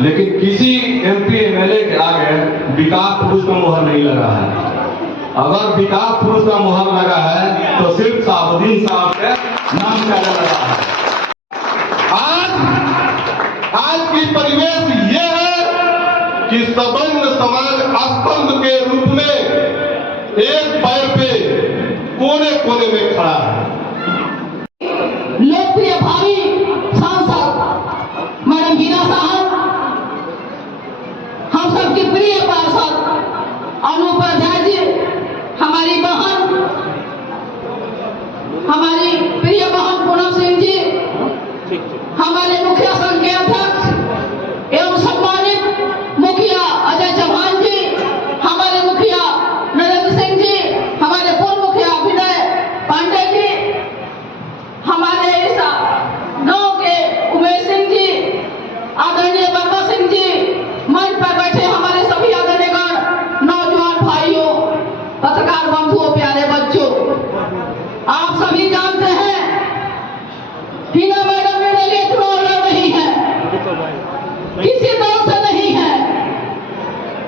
लेकिन किसी MP MLA के आगे विकास पुरुष का मुहर नहीं लगा है। अगर विकास पुरुष का मुहर लगा है तो सिर्फ शहाबुद्दीन साहब के नाम का लगा है। आज की परिवेश ये है कि सबंग समाज स्तंभ के रूप में एक पैर पे कोने कोने में खड़ा है। लोकप्रिय भावी सांसद मैडम हीना साहब, हम सबकी प्रिय पार्षद अनूप उपाध्याय जी, हमारी बहन, हमारी प्रिय बहन पूनम सिंह जी, हमारे मुखिया संघ के अध्यक्ष एवं सम्मानित मुखिया अजय चौहान जी, हमारे मुखिया नरेंद्र सिंह जी, हमारे पूर्व मुखिया विनय पांडे जी, हमारे इस गांव के उमेश सिंह जी, आदरणीय वर्मा सिंह जी, मंच पर बैठे हमारे सभी आदरणीय नौजवान भाइयों, पत्रकार बंधुओं, प्यारे बच्चों, आप सभी जानते हैं हीना मैडम मेरे लिए चुनाव लड़ रही है, किसी दल से नहीं है,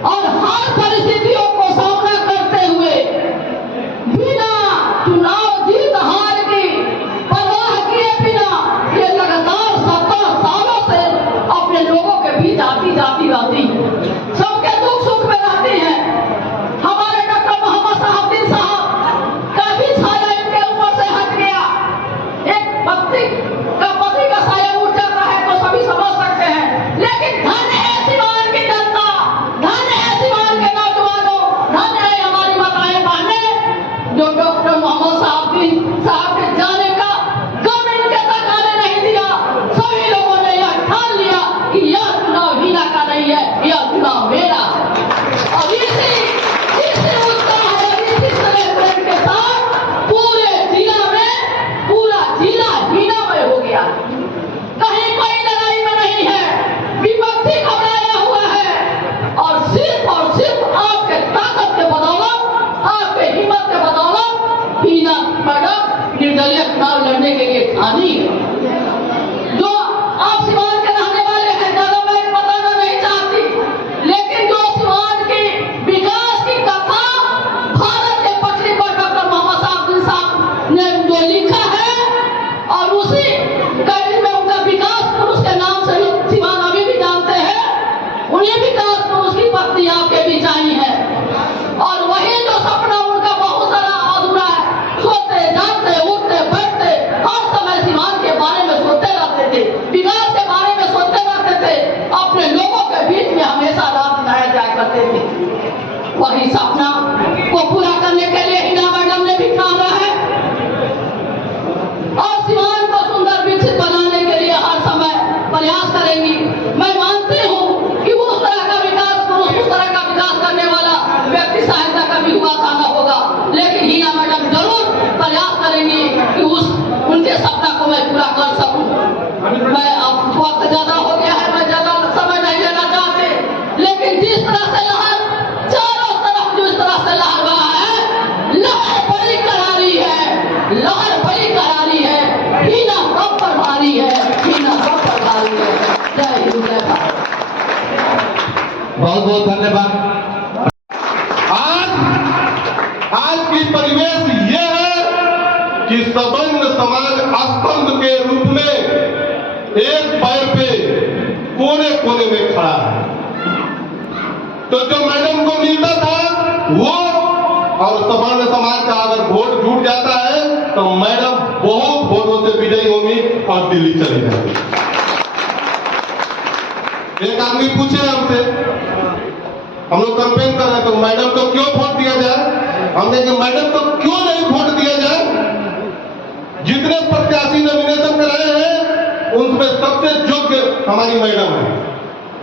और हर परिस्थितियों को सामना करते हुए बिना चुनाव जीत हार की परवाह किए बिना ये लगातार 70 सालों से अपने लोगों के बीच आती जाती रहती है, सबके दुख सुख में रहती है। हमारे डॉक्टर मोहम्मद शहाबुद्दीन साहब का भी साया इनके ऊपर से हट गया। एक पति का साया उठ जाता है तो सभी समझ सकते हैं, लेकिन धन्य है सिवान की जनता, धन्य है सिवान के नौजवानों, धन्य है हमारी माताएं बहनें जो डॉक्टर मोहम्मद शहाबुद्दीन साहब के जाने का गम इनके तक आने नहीं दिया। सभी लोगों ने यह ठान लिया कि यह चुनाव हीना का नहीं है, यह चुनाव मेरा है। और इसी उत्साह और इसी सेलिब्रेट के साथ पूरे जिला में पूरा जिला हीनामय हो गया। कहीं कोई लड़ाई में नहीं है, विपक्षी घबराया हुआ है, और सिर्फ आपके ताकत के बदौलत, आपके हिम्मत के बदौलत हीना मैडम निर्दलीय चुनाव लड़ने के लिए ठानी है। जो आप सिवान के रहने वाले हैं, ज्यादा मैं बताना नहीं चाहती, लेकिन जो सिवान की विकास की कथा भारत के पटरी पर डॉक्टर मोहम्मद शहाबुद्दीन साहब ने जो लिखा है, और उसी कड़ी में उनका विकास पुरुष के नाम से ही सिवान अभी भी जानते हैं, उन्हें विकास पुरुष की पत्नी आपके बीच आई है। और वही जो सपना उनका बहुत सारा अधूरा है, सोते जागते उठते बैठते हर समय सिवान के बारे में सोचते रहते थे, विकास के बारे में सोचते रहते थे, अपने लोगों के बीच में हमेशा रात दिखाया जाया करते थे। वही सपना को पूरा करने के लिए हीना मैडम ने भी ठाना है, और सिवान को सुंदर विकसित बनाने के लिए हर समय प्रयास करेंगी। मैं मानती हूँ कि उस तरह का विकास पुरुष, उस तरह का विकास करने वाला व्यक्ति सहायता का भी हुआ था न होगा, लेकिन हीना मैडम जरूर प्रयास करेंगी कि उनके सपना को मैं पूरा कर सकूं। मैं अब वक्त ज्यादा हो गया है, मैं ज्यादा समय नहीं लेना चाहते, लेकिन जिस तरह से लहर चारों तरफ जिस तरह से लहर रहा है, लहर बड़ी करारी है, लहर बड़ी करारी है, हीना सब पर भारी है, हीना सब पर भारी है। जय हिंद, जय भारत। बहुत बहुत धन्यवाद। आज की परिवेश ये है कि सबंग समाज स्तंभ के रूप में एक पैर पे कोने कोने में खड़ा है। तो जो मैडम को मिलता था वो, और सबंग समाज का अगर वोट जुट जाता है तो मैडम बहुत वोटों से विजयी होंगी और दिल्ली चली जाएगी। एक आदमी पूछे हमसे, हम लोग कैंपेन कर रहे हैं तो मैडम को क्यों वोट दिया जाए, हमने कहा मैडम को क्यों नहीं वोट दिया जाए, जितने प्रत्याशी नॉमिनेशन कराए हैं उनमें सबसे योग्य हमारी मैडम है,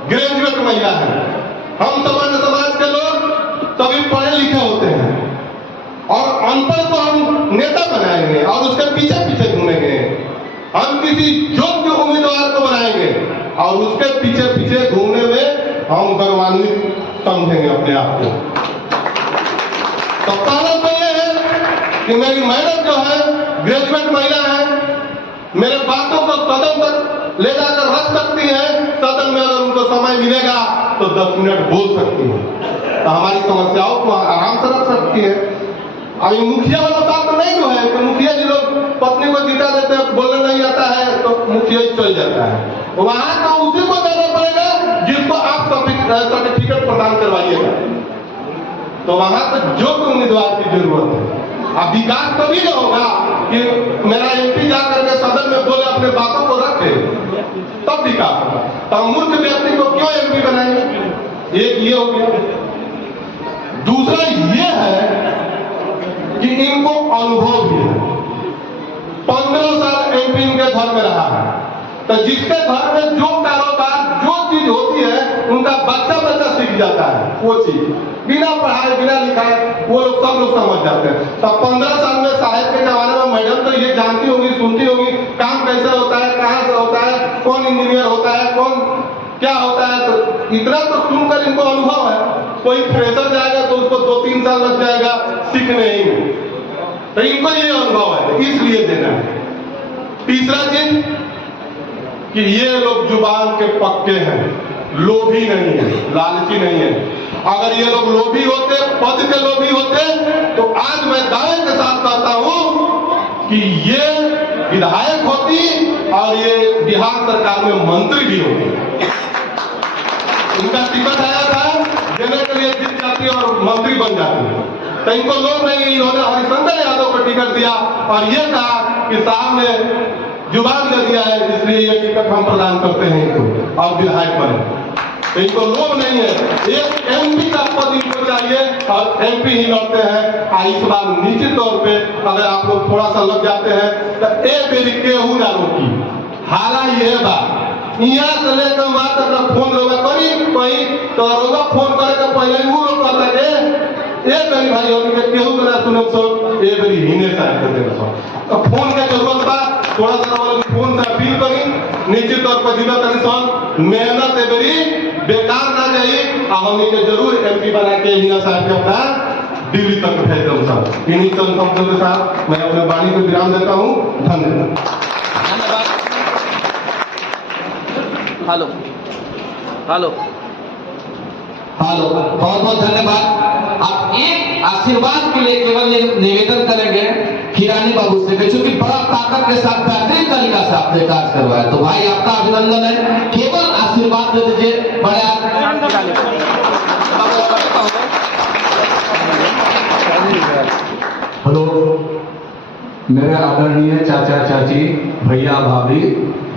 ग्रेजुएट महिला है। हम सामान्य समाज के लोग सभी पढ़े लिखे होते हैं, और अनपढ़ को हम नेता बनाएंगे और उसके पीछे पीछे घूमेंगे। हम किसी योग्य उम्मीदवार को बनाएंगे और उसके पीछे पीछे घूमने में हम गौरवान्वित समझेंगे अपने आप को। तो पहला तो ये है कि मेरी मैडम जो है ग्रेजुएट महिला है, मेरे बातों को सदन तक ले जाकर रख सकती हैं, सदन में अगर उनको समय मिलेगा तो 10 मिनट बोल सकती हैं, तो हमारी समस्याओं को आराम से रख सकती है। अभी मुखिया वाला बात तो नहीं जो है कि मुखिया जी लोग पत्नी को जिता देते हैं, बोलने नहीं आता है तो मुखिया ही चल जाता है, वहां तो उसी को देना पड़ेगा जिसको आप सर्टिफिकेट प्रदान करवाइएगा। तो वहां तो जो उम्मीदवार की जरूरत है। अब विकास तभी तो होगा कि मेरा एमपी जाकर के सदन में बोले, अपने बातों को रखे, तब विकास होगा। तो हम मूर्ख व्यक्ति को क्यों एमपी बनाएंगे? एक ये हो गया। दूसरा ये है कि इनको अनुभव भी है, 15 साल एमपी इनके घर में रहा है, तो जिसके घर में जो कारोबार जो चीज होती है उनका बच्चा बच्चा सीख जाता है, वो चीज बिना पढ़ाए बिना लिखाए वो लोग सब लोग समझ जाते हैं। तो 15 साल में साहेब के जमाने में मैडम तो ये जानती होंगी, सुनती होंगी, काम कैसे होता है, कहाँ से होता है, कौन इंजीनियर होता है, कौन क्या होता है, तो इतना तो सुनकर इनको अनुभव है। कोई फ्रेशर जाएगा तो उसको 2-3 साल लग जाएगा सीखने ही में, तो इनको ये अनुभव है, इसलिए देना है। तीसरा चीज कि ये लोग जुबान के पक्के हैं, लोभी नहीं है, लालची नहीं है। अगर ये लोग लोभी होते, पद के लोभी होते, तो आज मैं दावे के साथ कहता हूं कि ये विधायक होती और ये बिहार सरकार में मंत्री भी होती। इनका टिकट आया था, देने के लिए जीत जाती और मंत्री बन जाती। तो इनको लोग नहीं, इन्होंने हरिशंकर यादव को टिकट दिया और ये कहा कि साहब ने जुबान दे दिया है, इसलिए ये टिकट हम प्रदान करते हैं इनको और विधायक बने। तो इनको लोभ नहीं है, एक एमपी का पद इनको चाहिए और एमपी ही लड़ते हैं। इस बार निश्चित तौर पे अगर आप लोग थोड़ा सा लग जाते हैं तो ए बेरी केहू ना रोकी। हाला ये बात यहाँ से लेकर वहां तक फोन लोग करी कहीं तो रोगा फोन करे तो पहले वो लोग कहता है ए बेरी भाई होगी केहू ना सुने सो ए बेरी हिने साथ करते सो। तो फोन के जरूरत बा, थोड़ा सा फोन से अपील करी, निश्चित तौर पर जिला तरीसन मेहनत ए बेरी बेकार ना जाए। हमने के जरूर एमपी बना के हिना साहब के अपना दिल्ली तक भेज दूँ साहब। इन्हीं शब्दों के साथ मैं अपने वाणी को विराम देता हूँ। धन्यवाद। हेलो हेलो हेलो, बहुत बहुत धन्यवाद। आप एक आशीर्वाद के लिए केवल निवेदन करेंगे खीरानी बाबू से, क्योंकि बड़ा ताकत के साथ बेहतरीन तरीका से आपने कार्य करवाया, तो भाई आपका अभिनंदन है। केवल आशीर्वाद दे दीजिए बड़े हेलो, मेरे आदरणीय चाचा चाची भैया भाभी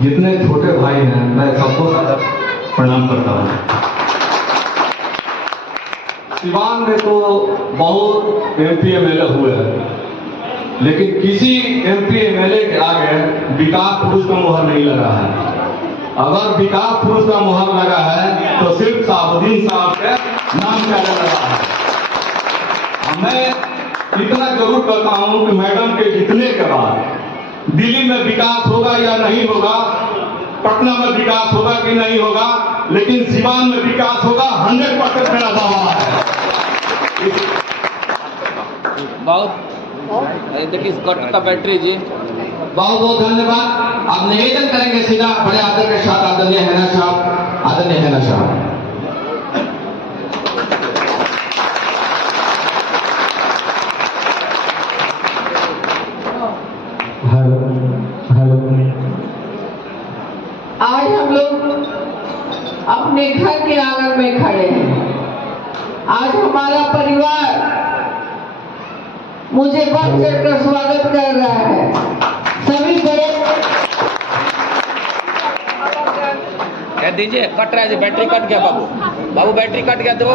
जितने छोटे भाई हैं, मैं सबको प्रणाम करता हूँ। सिवान में तो बहुत एमपी एमएलए हुए हैं, लेकिन किसी एमपी एमएलए के आगे विकास पुरुष का मुहर नहीं लगा है। अगर विकास पुरुष का मुहर लगा है तो सिर्फ साबुद्दीन साहब के नाम का लगा है। मैं इतना जरूर कहता हूं कि मैडम के जीतने के बाद दिल्ली में विकास होगा या नहीं होगा, पटना में विकास होगा कि नहीं होगा, लेकिन सिवान में विकास होगा 100% मेरा दावा है। बहुत देखिए कट का बैटरी जी। बहुत बहुत धन्यवाद। आप निवेदन करेंगे सीधा बड़े आदर के साथ आदरणीय हैना साहब, आदरणीय हैना साहब। आज हम लोग अपने घर के आंगन में खड़े हैं। आज हमारा परिवार मुझे बढ़ चढ़ कर स्वागत कर रहा है। सभी बड़े कह दीजिए, कट रहा है जी, बैटरी कट गया बाबू, बाबू बैटरी कट गया, दो